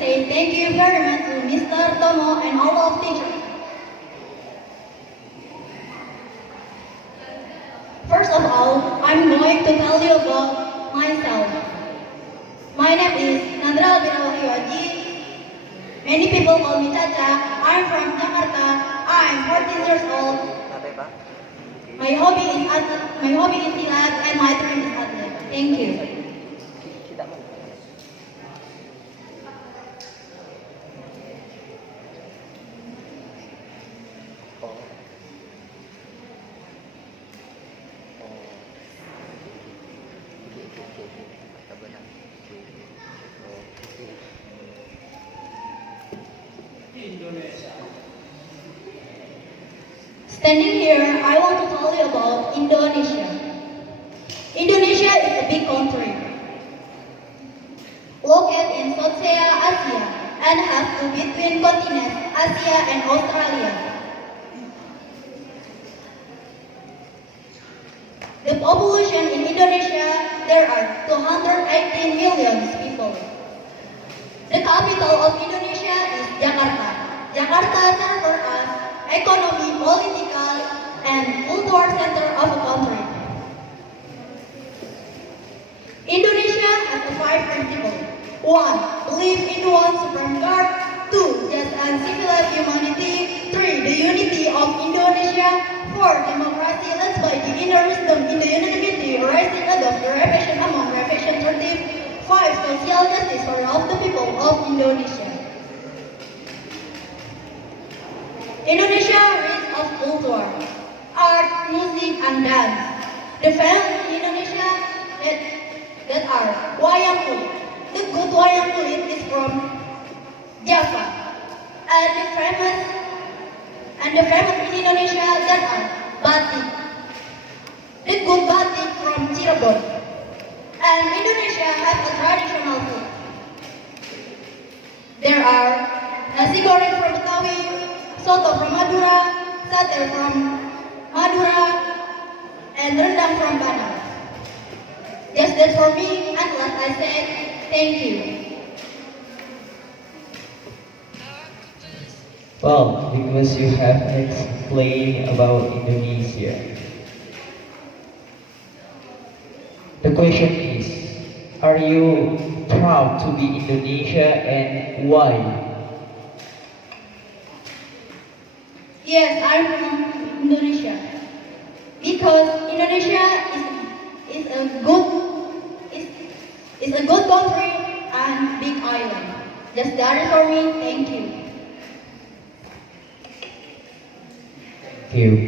say thank you very much to Mr. Tomo and all of teachers. First of all, I'm going to tell you about myself. My name is Nandra Birawahiwaji. Many people call me Chacha. I'm from Jakarta. I'm 14 years old. My hobby is silat and my dream is athlete. Thank you. Standing here, I want to tell you about Indonesia. Indonesia is a big country, located in South Asia and has two between continents, Asia and Australia. The population in Indonesia, there are 218 million people. The capital of Indonesia is Jakarta. Jakarta serves as economy, political, and cultural center of a country. Indonesia has five principles. 1. Believe in one supreme God. 2. Just and civilized humanity. 3. The unity of Indonesia. 4. Democracy led by the inner wisdom in the unanimity rising above the repression among repression 30. 5. Social justice for all the people of Indonesia. Indonesia is of culture, art, music, and dance. The famous in Indonesia that are wayang kulit. The good wayang kulit is from Java, and the famous in Indonesia that are batik. The good batik from Cirebon, and Indonesia has a traditional food. There are nasi goreng from Betawi, soto from Madura, sate from Madura, and rendang from Padang. Just that for me, and last I said, thank you. Well, because you have explained about Indonesia. The question is, are you proud to be Indonesia and why? Yes, I'm from Indonesia. Because Indonesia is a good country and big island. Just that is for me. Thank you. Thank you.